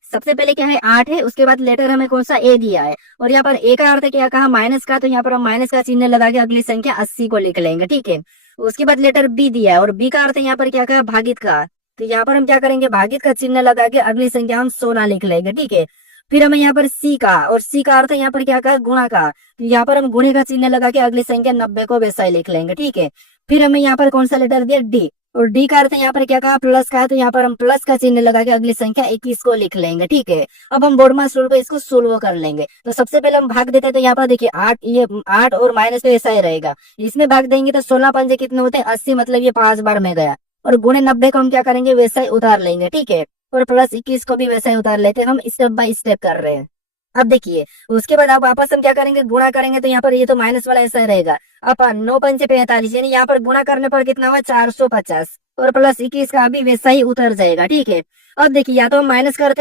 सबसे पहले क्या है, 8 है, उसके बाद लेटर हमें कौन सा, ए दिया है, और यहाँ पर ए का अर्थ क्या कहा, माइनस का, तो यहाँ पर हम माइनस का चिन्ह लगा के अगली संख्या 80 को लिख लेंगे। ठीक है, उसके बाद लेटर बी दिया है, और बी का अर्थ यहाँ पर क्या कहा, भागित का, तो यहाँ पर हम क्या करेंगे, भागित का चिन्ह लगा के अगली संख्या हम 16 लिख लेंगे। ठीक है, फिर हमें यहाँ पर सी का, और सी का अर्थ यहाँ पर क्या कहा, गुणा का, तो यहाँ पर हम गुणे का चिन्ह लगा के अगली संख्या 90 को वैसा ही लिख लेंगे। ठीक है, फिर हमें यहाँ पर कौन सा लेटर दिया, डी, और डी का अर्थ यहाँ पर क्या कहा, प्लस का है, तो यहाँ पर हम प्लस का चिन्ह लगा के अगली संख्या 21 को लिख लेंगे। ठीक है, अब हम बोर्ड मास रूल पे इसको सोल्व कर लेंगे। तो सबसे पहले हम भाग देते हैं, तो यहाँ पर देखिए 8, ये 8 और माइनस तो ऐसा ही रहेगा, इसमें भाग देंगे तो 16 पंजे कितने होते हैं, 80, मतलब ये 5 बार में गया, और गुणे 90 को हम क्या करेंगे, वैसा ही उतार लेंगे। ठीक है, और प्लस 21 को भी वैसा ही उतार लेते हैं, हम स्टेप बाय स्टेप कर रहे हैं। अब देखिए उसके बाद आप वापस हम क्या करेंगे, गुणा करेंगे, तो यहाँ पर ये तो माइनस वाला ऐसा रहेगा। अब 9 पंचे 45, यानी यहाँ पर गुणा करने पर कितना हुआ, 450, और प्लस 21 का भी वैसा ही उतर जाएगा। ठीक है, अब देखिए या तो हम माइनस कर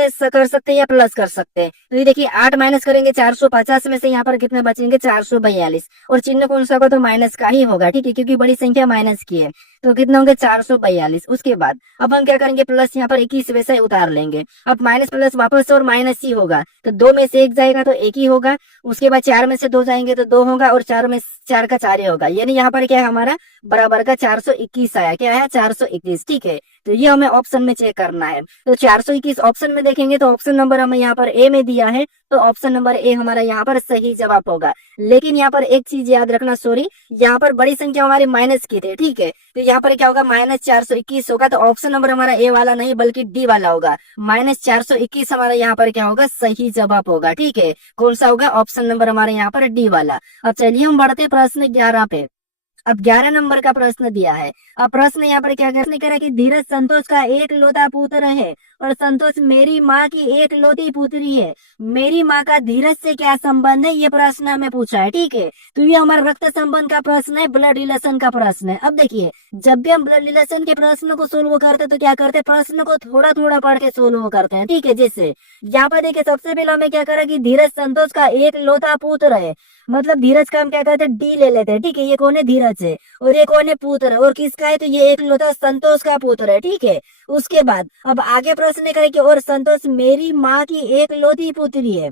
सकते हैं या प्लस कर सकते हैं। तो ये देखिए 8 माइनस करेंगे 450 में से यहाँ पर कितने बचेंगे, 442, और चिन्ह कौन सा होगा, तो माइनस का ही होगा। ठीक है, क्योंकि बड़ी संख्या माइनस की है, तो कितने होंगे, 442। उसके बाद अब हम क्या करेंगे, प्लस यहाँ पर 21 वैसा ही उतार लेंगे। अब माइनस प्लस वापस और माइनस ही होगा, तो 2 में से 1 जाएगा तो 1 ही होगा। उसके बाद 4 में से 2 जाएंगे तो 2 होगा, और 4 में 4 का 4 ही होगा, यानी यहाँ पर क्या है, हमारा बराबर का 421 आया। क्या है, 421। ठीक है, तो ये हमें ऑप्शन में चेक करना है। तो 421 ऑप्शन में देखेंगे तो ऑप्शन नंबर हमें यहाँ पर ए में दिया है, तो ऑप्शन नंबर ए हमारा यहाँ पर सही जवाब होगा। लेकिन यहाँ पर एक चीज याद रखना, सॉरी, यहाँ पर बड़ी संख्या हमारी माइनस की थी। ठीक है, तो यहाँ पर क्या होगा, माइनस 421 होगा, तो ऑप्शन नंबर हमारा ए वाला नहीं बल्कि डी वाला होगा। माइनस 421 हमारा यहाँ पर क्या होगा, सही जवाब होगा। ठीक है, कौन सा होगा, ऑप्शन नंबर हमारे यहाँ पर डी वाला। अब चलिए हम बढ़ते प्रश्न 11 पे। अब 11 नंबर का प्रश्न दिया है। अब प्रश्न यहाँ पर क्या करने कह रहा है कि धीरज संतोष का एक लौता पुत्र है और संतोष मेरी माँ की एक लौती पुत्री है, मेरी माँ का धीरज से क्या संबंध है, ये प्रश्न हमें पूछा है। ठीक है, तो ये हमारा रक्त संबंध का प्रश्न है, ब्लड रिलेशन का प्रश्न है। अब देखिए जब भी हम ब्लड रिलेशन के प्रश्न को सोल्व करते हैं तो क्या करते हैं, प्रश्न को थोड़ा थोड़ा पढ़ के सोल्व करते हैं। ठीक है, जैसे यहाँ पर देखिए सबसे पहले हमें क्या करा कि धीरज संतोष का एक लौता पुत्र है, मतलब धीरज का हम क्या कहते हैं, डी ले लेते हैं। ठीक है, ये कौन है, धीरज है, और ये कौन है, पुत्र है, और किसका है, तो ये एक लौता संतोष का पुत्र है। ठीक है, उसके बाद अब आगे प्रश्न करें कि और संतोष मेरी माँ की एक लौती पुत्री है,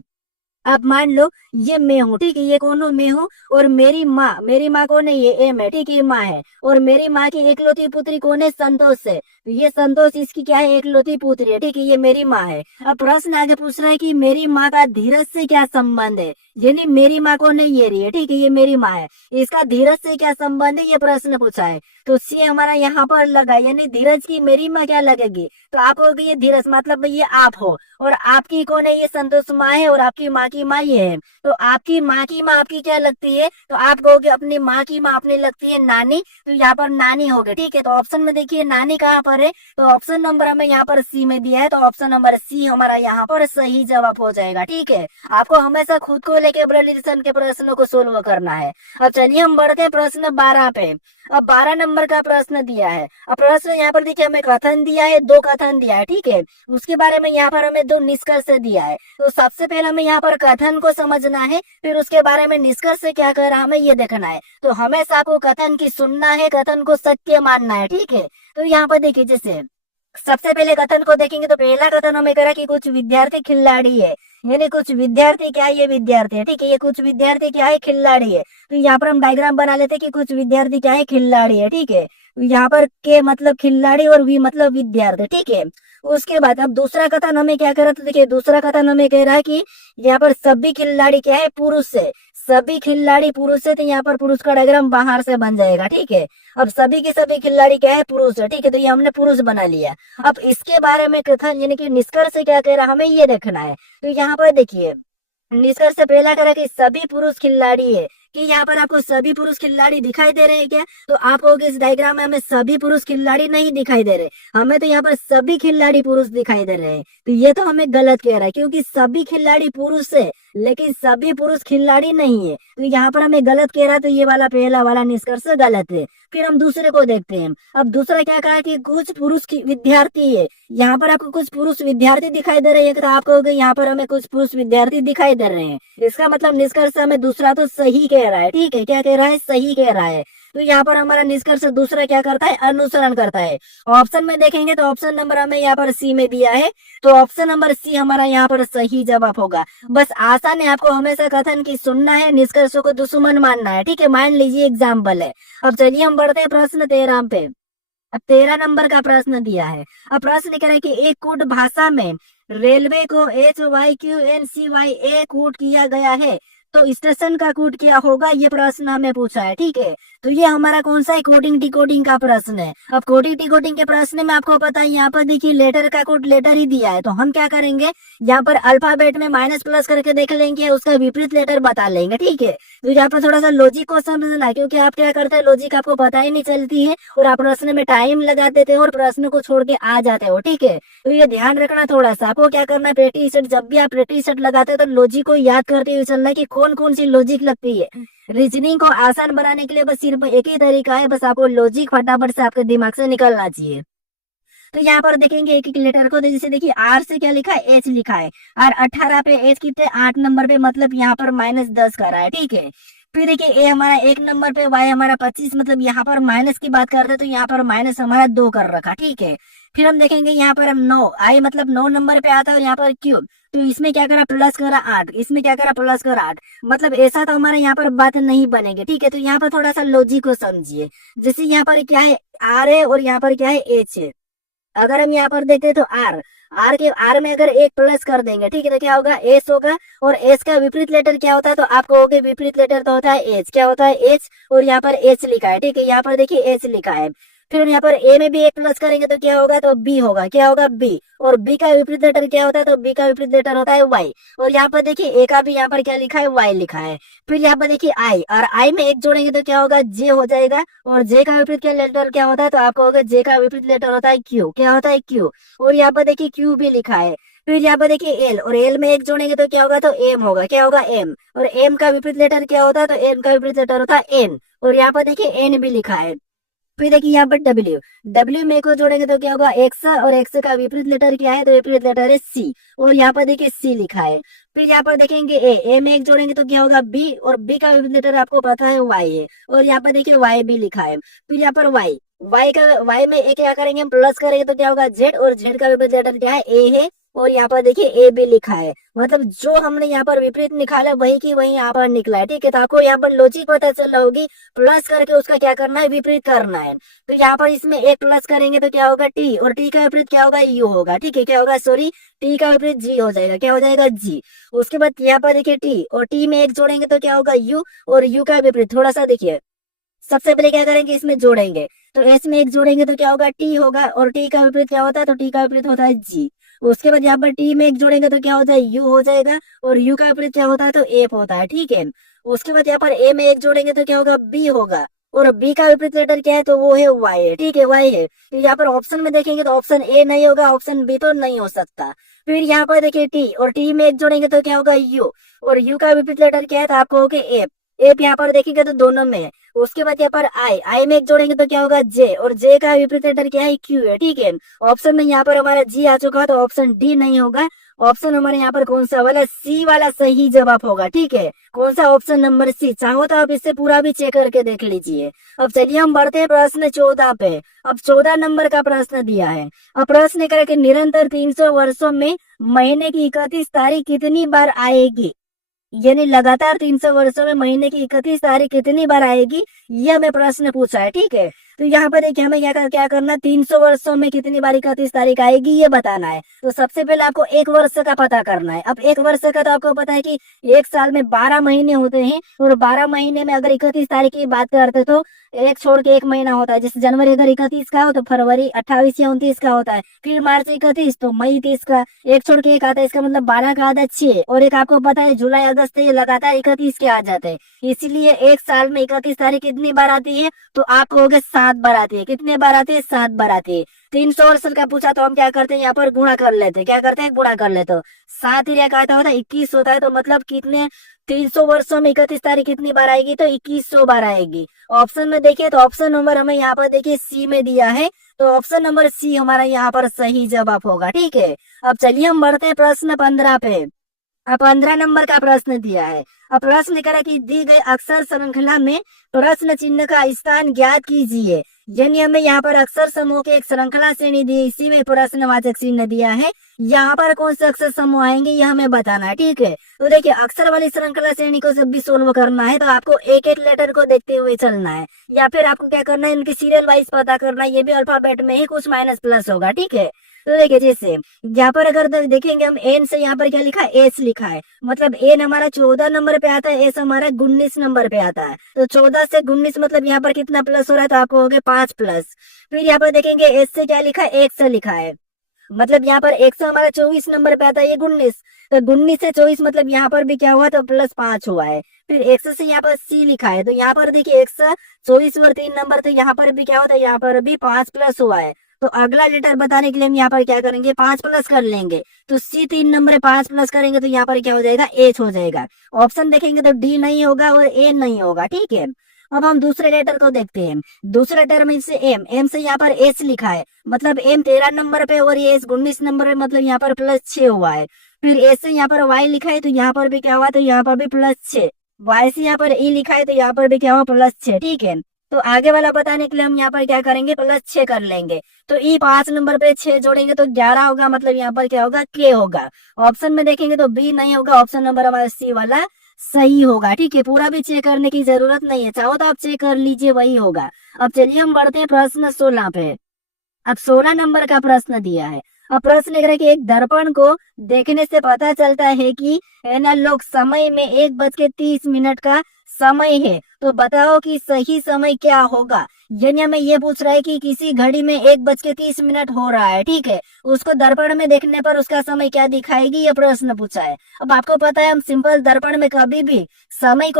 अब मान लो ये मैं हूँ, ठीक है, ये कौन हूँ, मैं हूँ, और मेरी माँ कौन है, ये एम है, ठीक है, ये माँ है, और मेरी माँ की एकलौती पुत्री कौन है, संतोष है, तो ये संतोष इसकी क्या है, एकलौती पुत्री है, ठीक है, ये मेरी माँ है। अब प्रश्न आगे पूछ रहा है कि मेरी माँ का धीरज से क्या संबंध है, यानी मेरी माँ कौन है, ये रही है, ठीक है, ये मेरी माँ है, इसका धीरज से क्या संबंध है, ये प्रश्न पूछा है। तो सी हमारा यहाँ पर लगा, यानी धीरज की मेरी माँ क्या लगेगी, तो आप होगी ये धीरज, मतलब ये आप हो, और आपकी कौन है, ये संतोष माँ है, और आपकी माँ की माँ ये है। तो आपकी माँ की माँ आपकी क्या लगती है, तो आप कहोगे अपनी माँ की माँ अपनी लगती है नानी, तो यहाँ पर नानी हो गई, ठीक है। तो ऑप्शन में देखिए नानी कहाँ पर है, तो ऑप्शन नंबर हमें यहाँ पर सी में दिया है, तो ऑप्शन नंबर सी हमारा यहाँ पर सही जवाब हो जाएगा, ठीक है। आपको हमेशा खुद को लेके रिलेशन के प्रश्नों को सोल्व करना है। अब चलिए हम बढ़ते हैं प्रश्न 12 पे। अब 12 नंबर का प्रश्न दिया है। अब प्रश्न यहाँ पर देखिए हमें कथन दिया है, 2 कथन दिया है, ठीक है, उसके बारे में यहाँ पर हमें 2 निष्कर्ष दिया है। तो सबसे पहले हमें यहाँ पर कथन को समझना है, फिर उसके बारे में निष्कर्ष क्या कर रहा है हमें ये देखना है। तो हमेशा आपको कथन की सुनना है, कथन को सत्य मानना है, ठीक है। तो यहाँ पर देखिए जैसे सबसे पहले कथन को देखेंगे तो पहला कथन हमें करा कि कुछ विद्यार्थी खिलाड़ी है, यानी कुछ विद्यार्थी क्या है, ये विद्यार्थी है, ठीक है, ये कुछ विद्यार्थी क्या है, खिलाड़ी है। तो यहाँ पर हम डायग्राम बना लेते हैं कि कुछ विद्यार्थी क्या है, खिलाड़ी है, ठीक है। तो यहाँ पर के मतलब खिलाड़ी और वी मतलब विद्यार्थी, ठीक है। उसके बाद अब दूसरा कथन हमें क्या करा, तो देखिए दूसरा कथन हमें कह रहा है कि यहाँ पर सभी खिलाड़ी क्या है, पुरुष है, सभी खिलाड़ी पुरुष है, तो यहाँ पर पुरुष का डायग्राम बाहर से बन जाएगा, ठीक है। अब सभी के सभी खिलाड़ी क्या है, पुरुष है, ठीक है, तो ये हमने पुरुष बना लिया। अब इसके बारे में कथन यानी कि निष्कर्ष क्या कह रहा हमें ये देखना है। तो यहाँ पर देखिए निष्कर्ष पहला करा कि सभी पुरुष खिलाड़ी है, कि यहाँ पर आपको सभी पुरुष खिलाड़ी दिखाई दे रहे हैं क्या, तो आप कहोगे इस डायग्राम में हमें सभी पुरुष खिलाड़ी नहीं दिखाई दे रहे, हमें तो यहाँ पर सभी खिलाड़ी पुरुष दिखाई दे रहे हैं। तो ये तो हमें गलत कह रहा है, क्योंकि सभी खिलाड़ी पुरुष है लेकिन सभी पुरुष खिलाड़ी नहीं है, तो यहाँ पर हमें गलत कह रहा है, तो ये वाला पहला वाला निष्कर्ष गलत है। फिर हम दूसरे को देखते हैं। अब दूसरा क्या कहा कि कुछ पुरुष विद्यार्थी है, यहाँ पर आपको कुछ पुरुष विद्यार्थी दिखाई दे रहे हैं, तो आप कहोगे यहाँ पर हमें कुछ पुरुष विद्यार्थी दिखाई दे रहे हैं, इसका मतलब निष्कर्ष हमें दूसरा तो सही कह रहा है, ठीक है, क्या कह रहा है, सही कह रहा है। तो यहाँ पर हमारा निष्कर्ष दूसरा क्या करता है, अनुसरण करता है। ऑप्शन में देखेंगे तो ऑप्शन नंबर हमें यहाँ पर सी में दिया है, तो ऑप्शन नंबर सी हमारा यहाँ पर सही जवाब होगा। बस आसान है, आपको हमेशा कथन की सुनना है, निष्कर्षों को दुश्मन मानना है, ठीक है। मान लीजिए एग्जाम्पल है। अब चलिए हम बढ़ते हैं प्रश्न 13 पे। अब 13 नंबर का प्रश्न दिया है। अब प्रश्न कह रहा है कि एक कूट भाषा में रेलवे को HYQNCYA कूट किया गया है, तो स्टेशन का कूट क्या होगा, ये प्रश्न हमें पूछा है, ठीक है। तो ये हमारा कौन सा है, कोडिंग डिकोडिंग का प्रश्न है। अब कोडिंग डिकोडिंग के प्रश्न में आपको पता है यहाँ पर देखिए लेटर का कोड लेटर ही दिया है, तो हम क्या करेंगे, यहाँ पर अल्फाबेट में माइनस प्लस करके देख लेंगे, उसका विपरीत लेटर बता लेंगे, ठीक है। तो यहाँ पर थोड़ा सा लॉजिक को समझना, क्योंकि आप क्या करते हैं लॉजिक आपको पता ही नहीं चलती है, और आप प्रश्न में टाइम लगा देते हो और प्रश्न को छोड़ के आ जाते हो, ठीक है। तो ये ध्यान रखना थोड़ा सा, आपको क्या करना है, प्रैक्टिस सेट जब भी आप प्रैक्टिस सेट लगाते हो तो लॉजिक को याद करते हुए चलना है कि कौन कौन सी लॉजिक लगती है। रीजनिंग को आसान बनाने के लिए बस सिर्फ एक ही तरीका है, बस आपको लॉजिक फटाफट से आपके दिमाग से निकलना चाहिए। तो यहाँ पर देखेंगे एक एक लेटर को, जैसे देखिए आर से क्या लिखा है, एच लिखा है, और 18 पे एच कितने 8 नंबर पे, मतलब यहाँ पर -10 कर रहा है, ठीक है। फिर देखिए ए हमारा 1 नंबर पे, वाई हमारा 25, मतलब यहाँ पर माइनस की बात करते हैं तो यहाँ पर माइनस हमारा 2 कर रखा, ठीक है। फिर हम देखेंगे यहाँ पर हम 9 आई मतलब 9 नंबर पे आता है, और यहाँ पर क्यू, तो इसमें क्या करा प्लस करा 8, इसमें क्या करा प्लस करा 8, मतलब ऐसा तो हमारे यहाँ पर बात नहीं बनेगी, ठीक है। तो यहाँ पर थोड़ा सा लॉजिक को समझिए, जैसे यहाँ पर क्या है आर है और यहाँ पर क्या है एच है। अगर हम यहाँ पर देखते तो आर में अगर एक प्लस कर देंगे, ठीक है, तो क्या होगा एस होगा, और एस का विपरीत लेटर क्या होता है, तो आपको होगा विपरीत लेटर तो होता है एच, क्या होता है एच, और यहाँ पर एच लिखा है, ठीक है, यहाँ पर देखिए एच लिखा है। फिर यहाँ पर ए में भी एक प्लस करेंगे तो क्या होगा, तो बी होगा, क्या होगा बी, और बी का विपरीत लेटर क्या होता है, तो बी का विपरीत लेटर होता है वाई, और यहाँ पर देखिए ए का भी यहाँ पर क्या लिखा है, वाई लिखा है। फिर यहाँ पर देखिए आई, और आई में एक जोड़ेंगे तो क्या होगा, जे हो जाएगा, और जे का विपरीत क्या लेटर क्या होता है, तो आपको होगा जे का विपरीत लेटर होता है क्यू, क्या होता है क्यू, और यहाँ पर देखिए क्यू भी लिखा है। फिर यहाँ पर देखिए एल, और एल में एक जोड़ेंगे तो क्या होगा, तो एम होगा, क्या होगा एम, और एम का विपरीत लेटर क्या होता है, तो एम का विपरीत लेटर होता है एन, और यहाँ पर देखिए एन भी लिखा है। फिर देखिए यहाँ पर डब्ल्यू में को जोड़ेंगे तो क्या होगा एक्स, और एक्स का विपरीत लेटर क्या है, तो विपरीत लेटर है सी, और यहाँ पर देखिए सी लिखा है। फिर यहाँ पर देखेंगे ए में एक जोड़ेंगे तो क्या होगा बी, और बी का विपरीत लेटर आपको पता है वाई है, और यहाँ पर देखिए वाई भी लिखा है। फिर यहाँ पर वाई में एक क्या करेंगे हम प्लस करेंगे तो क्या होगा जेड, और जेड का विपरीत लेटर क्या है ए है, और यहाँ पर देखिए ए बी लिखा है, मतलब जो हमने यहाँ पर विपरीत निकाला वही की वही यहाँ पर निकला है। ठीक है, तो आपको यहाँ पर लॉजिक पता चल होगी, प्लस करके उसका क्या करना है, विपरीत करना है। तो यहाँ पर इसमें एक प्लस करेंगे तो क्या होगा, टी, और टी का विपरीत क्या होगा, यू होगा। ठीक है, क्या होगा, सॉरी, टी का विपरीत जी हो जाएगा, क्या हो जाएगा, जी। उसके बाद यहाँ पर देखिए टी, और टी में एक जोड़ेंगे तो क्या होगा, यू, और यू का विपरीत थोड़ा सा देखिए, सबसे पहले क्या करेंगे, इसमें जोड़ेंगे, तो एस में एक जोड़ेंगे तो क्या होगा, टी होगा, और टी का विपरीत क्या होता है, तो टी का विपरीत होता है जी। उसके बाद यहाँ पर टी में एक जोड़ेंगे तो क्या हो जाए, यू हो जाएगा, और यू का विपरीत क्या होता है, तो एफ होता है। ठीक है, उसके बाद यहाँ पर ए में एक जोड़ेंगे तो क्या होगा, बी होगा, और बी का विपरीत लेटर क्या है, तो वो है वाई है। ठीक है, वाई है। तो यहाँ पर ऑप्शन में देखेंगे तो ऑप्शन ए नहीं होगा, ऑप्शन बी तो नहीं हो सकता। फिर यहाँ पर देखिए टी, और टी में एक जोड़ेंगे तो क्या होगा, यू, और यू का विपरीत लेटर क्या है, तो आपको होगा एफ। एफ यहाँ पर देखेंगे तो दोनों में है। उसके बाद यहाँ पर आई, आई में एक जोड़ेंगे तो क्या होगा, जे, और जे का विपरीत लेटर क्या है, क्यू है। ठीक है, ऑप्शन में यहाँ पर हमारा जी आ चुका है, तो ऑप्शन डी नहीं होगा। ऑप्शन हमारे यहाँ पर कौन सा वाला, सी वाला सही जवाब होगा। ठीक है, कौन सा, ऑप्शन नंबर सी। चाहो तो आप इससे पूरा भी चेक करके देख लीजिए। अब चलिए हम बढ़ते हैं प्रश्न 14 पे। अब 14 नंबर का प्रश्न दिया है। अब प्रश्न करके निरंतर 300 वर्षों में महीने की 31 तारीख कितनी बार आएगी, यानी लगातार 300 वर्षों में महीने की 31 तारीख कितनी बार आएगी, यह हमें प्रश्न पूछा है। ठीक है, तो यहाँ पर देखिए हमें क्या करना, 300 वर्षों में कितनी बार 31 तारीख आएगी ये बताना है। तो सबसे पहले आपको एक वर्ष का पता करना है। अब एक वर्ष का तो आपको पता है कि एक साल में 12 महीने होते हैं, और 12 महीने में अगर 31 तारीख की बात करते तो एक छोड़ के एक महीना होता है। जैसे जनवरी अगर 31 का हो तो फरवरी 28 या 29 का होता है, फिर मार्च 31 तो मई 30 का, एक छोड़ के एक आता है, इसका मतलब 12 का आधा 6, और एक आपको पता है जुलाई अगस्त ये लगातार 31 के आ जाते हैं। इसीलिए एक साल में 31 तारीख कितनी बार आती है, तो आपको हो गए 7 बार आती है। कितने बार आती है, 7 बार आती है। 300 वर्ष का पूछा तो हम क्या करते हैं, यहाँ पर गुणा कर लेते हैं। क्या करते हैं, गुणा कर लेते हो। 7 या का होता है 21 होता है, तो मतलब कितने, 300 वर्षों में 31 तारीख कितनी बार आएगी, तो 2100 बार आएगी। ऑप्शन में देखिए तो ऑप्शन नंबर हमें यहाँ पर देखिए सी में दिया है, तो ऑप्शन नंबर सी हमारा यहाँ पर सही जवाब होगा। ठीक है, अब चलिए हम बढ़ते हैं प्रश्न 15 पे। अब 15 नंबर का प्रश्न दिया है। अब प्रश्न करा कि दी गई अक्षर श्रृंखला में प्रश्न चिन्ह का स्थान ज्ञात कीजिए, यानी हमें यहाँ पर अक्षर समूह की एक श्रृंखला श्रेणी दी, इसी में प्रश्नवाचक चिन्ह दिया है। यहाँ पर कौन से अक्षर समूह आएंगे यह हमें बताना है। ठीक है, तो देखिए अक्षर वाली श्रृंखला श्रेणी को जब भी सोल्व करना है तो आपको एक एक लेटर को देखते हुए चलना है, या फिर आपको क्या करना है, इनकी सीरियल वाइज पता करना है। ये भी अल्फाबेट में ही कुछ माइनस प्लस होगा। ठीक है, तो देखिए जैसे यहाँ पर अगर देखेंगे हम एन से, यहाँ पर क्या लिखा है, एस लिखा है, मतलब एन हमारा 14 नंबर पे आता है, एस हमारा 19 नंबर पे आता है। तो 14 से 19 मतलब यहाँ पर कितना प्लस हो रहा है, तो आपको हो गया 5 प्लस। फिर यहाँ पर देखेंगे एस से क्या लिखा है, 1 से लिखा है, मतलब यहाँ पर 100 हमारा 24 नंबर पे आता है, ये 19, तो 19 से 24 मतलब यहाँ पर भी क्या हुआ, तो प्लस 5 हुआ है। फिर 100 से यहाँ पर सी लिखा है, तो यहाँ पर देखिए 124 और 3 नंबर, तो यहाँ पर भी क्या होता है, यहाँ पर भी 5 प्लस हुआ है। तो अगला लेटर बताने के लिए हम यहाँ पर क्या करेंगे, 5 प्लस कर लेंगे। तो सी 3 नंबर है, 5 प्लस करेंगे तो यहाँ पर क्या हो जाएगा, एच हो जाएगा। ऑप्शन देखेंगे तो डी नहीं होगा और ए नहीं होगा। ठीक है, अब हम दूसरे लेटर को देखते हैं। दूसरे लेटर में से एम, एम से यहाँ पर एस लिखा है, मतलब एम 13 नंबर पे और ये एस 19 नंबर पे, मतलब यहाँ पर प्लस 6 हुआ है। फिर एस से यहाँ पर वाई लिखा है, तो यहाँ पर भी क्या हुआ, तो यहाँ पर भी प्लस 6। वाई से यहाँ पर ई लिखा है, तो यहाँ पर भी क्या हुआ, प्लस 6। ठीक है, तो आगे वाला बताने के लिए हम यहाँ पर क्या करेंगे, प्लस 6 कर लेंगे। तो ई 5 नंबर पे 6 जोड़ेंगे तो 11 होगा, मतलब यहाँ पर क्या होगा, के होगा। ऑप्शन में देखेंगे तो बी नहीं होगा, ऑप्शन नंबर हमारा सी वाला सही होगा। ठीक है, पूरा भी चेक करने की जरूरत नहीं है, चाहो तो आप चेक कर लीजिए, वही होगा। अब चलिए हम बढ़ते हैं प्रश्न 16 पे। अब 16 नंबर का प्रश्न दिया है। अब प्रश्न लिख रहा है कि एक दर्पण को देखने से पता चलता है कि एनालॉग समय में 1:30 का समय है, तो बताओ कि सही समय क्या होगा। यानी हमें ये पूछ रहा है कि किसी घड़ी में 1:30 हो रहा है। ठीक है, उसको दर्पण में देखने पर उसका समय क्या दिखाएगी, ये प्रश्न पूछा है। अब आपको पता है हम सिंपल दर्पण में कभी भी समय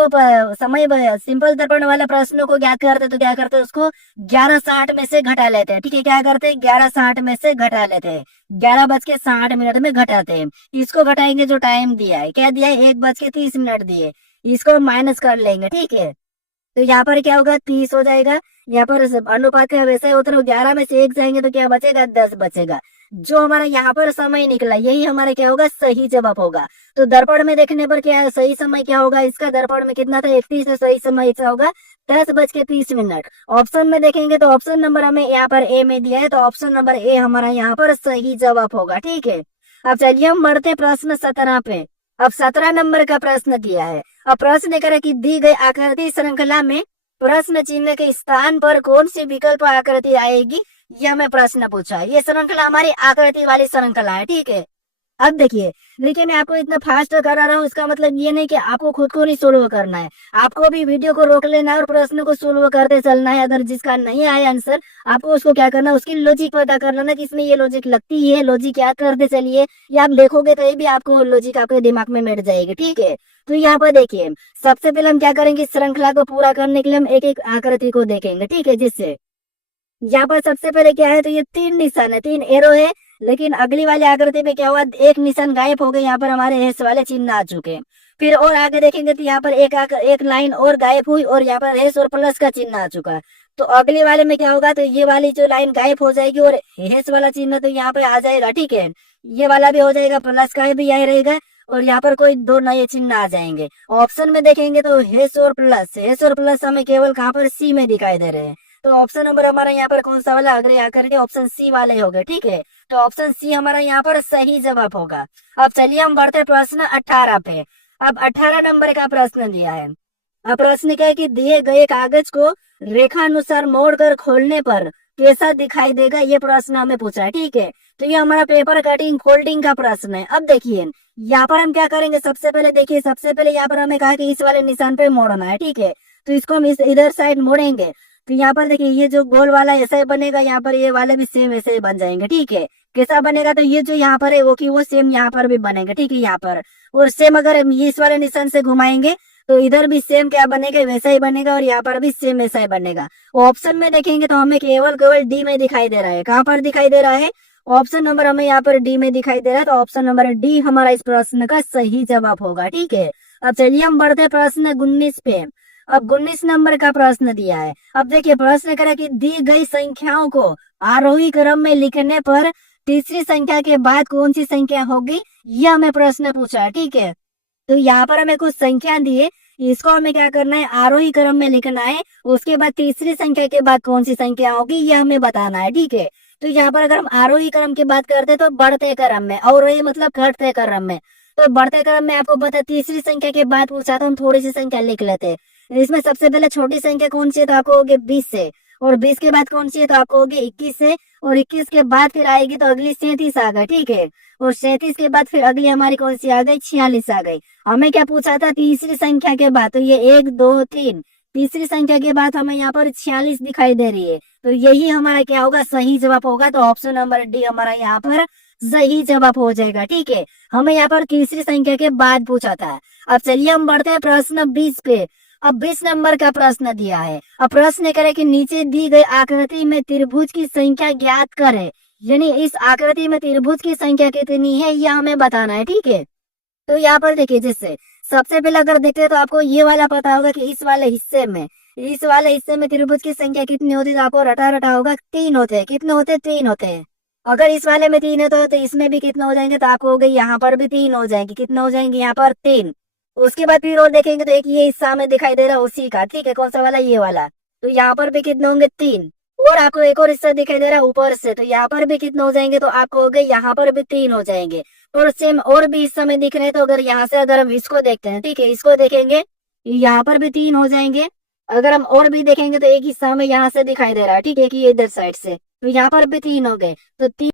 सिंपल दर्पण वाले प्रश्नों को ज्ञात करते तो क्या करते हैं, उसको 11:60 में से घटा लेते हैं। ठीक है, क्या करते हैं, 11:60 में से घटा लेते हैं, 11:60 में घटाते हैं। इसको घटाएंगे, जो टाइम दिया है, क्या दिया है, 1:30 दिए, इसको माइनस कर लेंगे। ठीक है, तो यहाँ पर क्या होगा, 30 हो जाएगा। यहाँ पर अनुपात का वैसा ही उधर 11 में से 1 जाएंगे तो क्या बचेगा, 10 बचेगा। जो हमारा यहाँ पर समय निकला यही हमारा क्या होगा, सही जवाब होगा। तो दर्पण में देखने पर क्या है, सही समय क्या होगा इसका, दर्पण में कितना था, 31, तो सही समय इसका होगा 10:30। ऑप्शन में देखेंगे तो ऑप्शन नंबर हमें यहाँ पर ए में दिया है, तो ऑप्शन नंबर ए हमारा यहाँ पर सही जवाब होगा। ठीक है, अब चलिए हम बढ़ते प्रश्न 17 पे। अब 17 नंबर का प्रश्न दिया है। अब प्रश्न करे कि दी गई आकृति श्रृंखला में प्रश्न चिन्ह के स्थान पर कौन सी विकल्प आकृति आएगी, यह हमें प्रश्न पूछा है। ये श्रृंखला हमारी आकृति वाली श्रृंखला है, ठीक है। अब देखिए, देखिए मैं आपको इतना फास्ट करा रहा हूँ, इसका मतलब ये नहीं कि आपको खुद को नहीं सोल्व करना है, आपको भी वीडियो को रोक लेना है और प्रश्न को सोल्व करते चलना है। अगर जिसका नहीं आया आंसर, आपको उसको क्या करना है, उसकी लॉजिक पता कर लेना कि इसमें ये लॉजिक लगती है, लॉजिक याद करते चलिए, या आप देखोगे तो ये भी आपको लॉजिक आपके दिमाग में बैठ जाएगी, ठीक है। तो यहाँ पर देखिए, सबसे पहले हम क्या करेंगे, श्रृंखला को पूरा करने के लिए हम एक एक आकृति को देखेंगे, ठीक है। जिससे यहाँ पर सबसे पहले क्या है, तो ये 3 निशान है, 3 एरो है। लेकिन अगली वाली आकृति में क्या हुआ, एक निशान गायब हो गए, यहाँ पर हमारे हेस वाले चिन्ह आ चुके हैं। फिर और आगे देखेंगे तो यहाँ पर एक लाइन और गायब हुई और यहाँ पर हेस और प्लस का चिन्ह आ चुका है। तो अगले वाले में क्या होगा, तो ये वाली जो लाइन गायब हो जाएगी और हेस वाला चिन्ह तो यहाँ पे आ जाएगा, ठीक है। ये वाला भी हो जाएगा, प्लस का भी यही रहेगा और यहाँ पर कोई 2 नए चिन्ह आ जाएंगे। ऑप्शन में देखेंगे तो हेस और प्लस हमें केवल कहाँ पर सी में दिखाई दे रहे हैं। तो ऑप्शन नंबर हमारा यहाँ पर कौन सा वाला, अगले आकर के ऑप्शन सी वाले हो गए, ठीक है। तो ऑप्शन सी हमारा यहाँ पर सही जवाब होगा। अब चलिए हम बढ़ते प्रश्न 18 पे। अब 18 नंबर का प्रश्न दिया है। अब प्रश्न क्या है कि दिए गए कागज को रेखानुसार मोड़कर खोलने पर कैसा दिखाई देगा, ये प्रश्न हमें पूछा है, ठीक है। तो ये हमारा पेपर कटिंग फोल्डिंग का प्रश्न है। अब देखिए यहाँ पर हम क्या करेंगे, सबसे पहले देखिए, सबसे पहले यहाँ पर हमें कहा कि इस वाले निशान पे मोड़ना है, ठीक है। तो इसको हम इधर साइड मोड़ेंगे तो यहाँ पर देखिए, ये जो गोल वाला ऐसा ही बनेगा, यहाँ पर ये वाले भी सेम ऐसे ही बन जाएंगे, ठीक है। कैसा बनेगा, तो ये जो यहाँ पर है वो की वो सेम यहाँ पर भी बनेगा, ठीक है। यहाँ पर और सेम अगर हम इस वाले निशान से घुमाएंगे तो इधर भी सेम क्या बनेगा, वैसा ही बनेगा और यहाँ पर भी सेम वैसा ही बनेगा। ऑप्शन में देखेंगे तो हमें केवल डी में दिखाई दे रहा है। कहाँ पर दिखाई दे रहा है, ऑप्शन नंबर हमें यहाँ पर डी में दिखाई दे रहा है। तो ऑप्शन नंबर डी हमारा इस प्रश्न का सही जवाब होगा, ठीक है। अब चलिए हम बढ़ते प्रश्न 19 पे। अब 19 नंबर का प्रश्न दिया है। अब देखिए प्रश्न करें कि दी गई संख्याओं को आरोही क्रम में लिखने पर तीसरी संख्या के बाद कौन सी संख्या होगी, यह हमें प्रश्न पूछा है, ठीक है। तो यहाँ पर हमें कुछ संख्या दिए, इसको हमें क्या करना है, आरोही क्रम में लिखना है। उसके बाद तीसरी संख्या के बाद कौन सी संख्या होगी, यह हमें बताना है, ठीक है। तो यहाँ पर अगर हम आरोही क्रम की बात करते तो बढ़ते क्रम में, अवरोही मतलब घटते क्रम में। तो बढ़ते क्रम में आपको पता, तीसरी संख्या के बाद पूछा तो हम थोड़ी सी संख्या लिख लेते हैं। इसमें सबसे पहले छोटी संख्या कौन सी है, तो आपको होगी 20 से, और 20 के बाद कौन सी है, तो आपको होगी 21 से, और 21 के बाद फिर आएगी तो अगली 37 आ गई, ठीक है। और 37 के बाद फिर अगली हमारी कौन सी आ गई, 46 आ गई। हमें क्या पूछा था, तीसरी संख्या के बाद, तो ये 1 2 3, तीसरी संख्या के बाद हमें यहाँ पर 46 दिखाई दे रही है। तो यही हमारा क्या होगा, सही जवाब होगा। तो ऑप्शन नंबर डी हमारा यहाँ पर सही जवाब हो जाएगा, ठीक है। हमें यहाँ पर तीसरी संख्या के बाद पूछा था। अब चलिए हम बढ़ते हैं प्रश्न 20 पे। अब 20 नंबर का प्रश्न दिया है। अब प्रश्न करे कि नीचे दी गई आकृति में त्रिभुज की संख्या ज्ञात करे, यानी इस आकृति में त्रिभुज की संख्या कितनी है, यह हमें बताना है, ठीक है। तो यहाँ पर देखिए, जैसे सबसे पहले अगर देखते हैं तो आपको ये वाला पता होगा कि इस वाले हिस्से में त्रिभुज की संख्या कितनी होती है, तो आपको रटा होगा 3 होते हैं। कितने होते हैं, 3 होते हैं। अगर इस वाले में 3 है तो इसमें भी कितने हो जाएंगे, तो आपको हो गई, यहाँ पर भी 3 हो जाएंगे। कितने हो जाएंगे, यहाँ पर 3। उसके बाद फिर और देखेंगे तो एक ये हिस्सा में दिखाई दे रहा है उसी का, ठीक है। कौन सा वाला, ये वाला। तो यहाँ पर भी कितने होंगे, 3। और आपको एक और हिस्सा दिखाई दे रहा है ऊपर से, तो यहाँ पर भी कितने हो जाएंगे, तो आपको हो गए, यहाँ पर भी 3 हो जाएंगे। और सेम और भी हिस्सा में दिख रहे हैं, तो अगर यहाँ से अगर हम इसको देखते हैं, ठीक है, इसको देखेंगे, यहाँ पर भी 3 हो जाएंगे। अगर हम और भी देखेंगे तो एक हिस्सा में यहाँ से दिखाई दे रहा है, ठीक है, कि ये इधर साइड से, तो यहाँ पर भी 3 हो गए। तो 3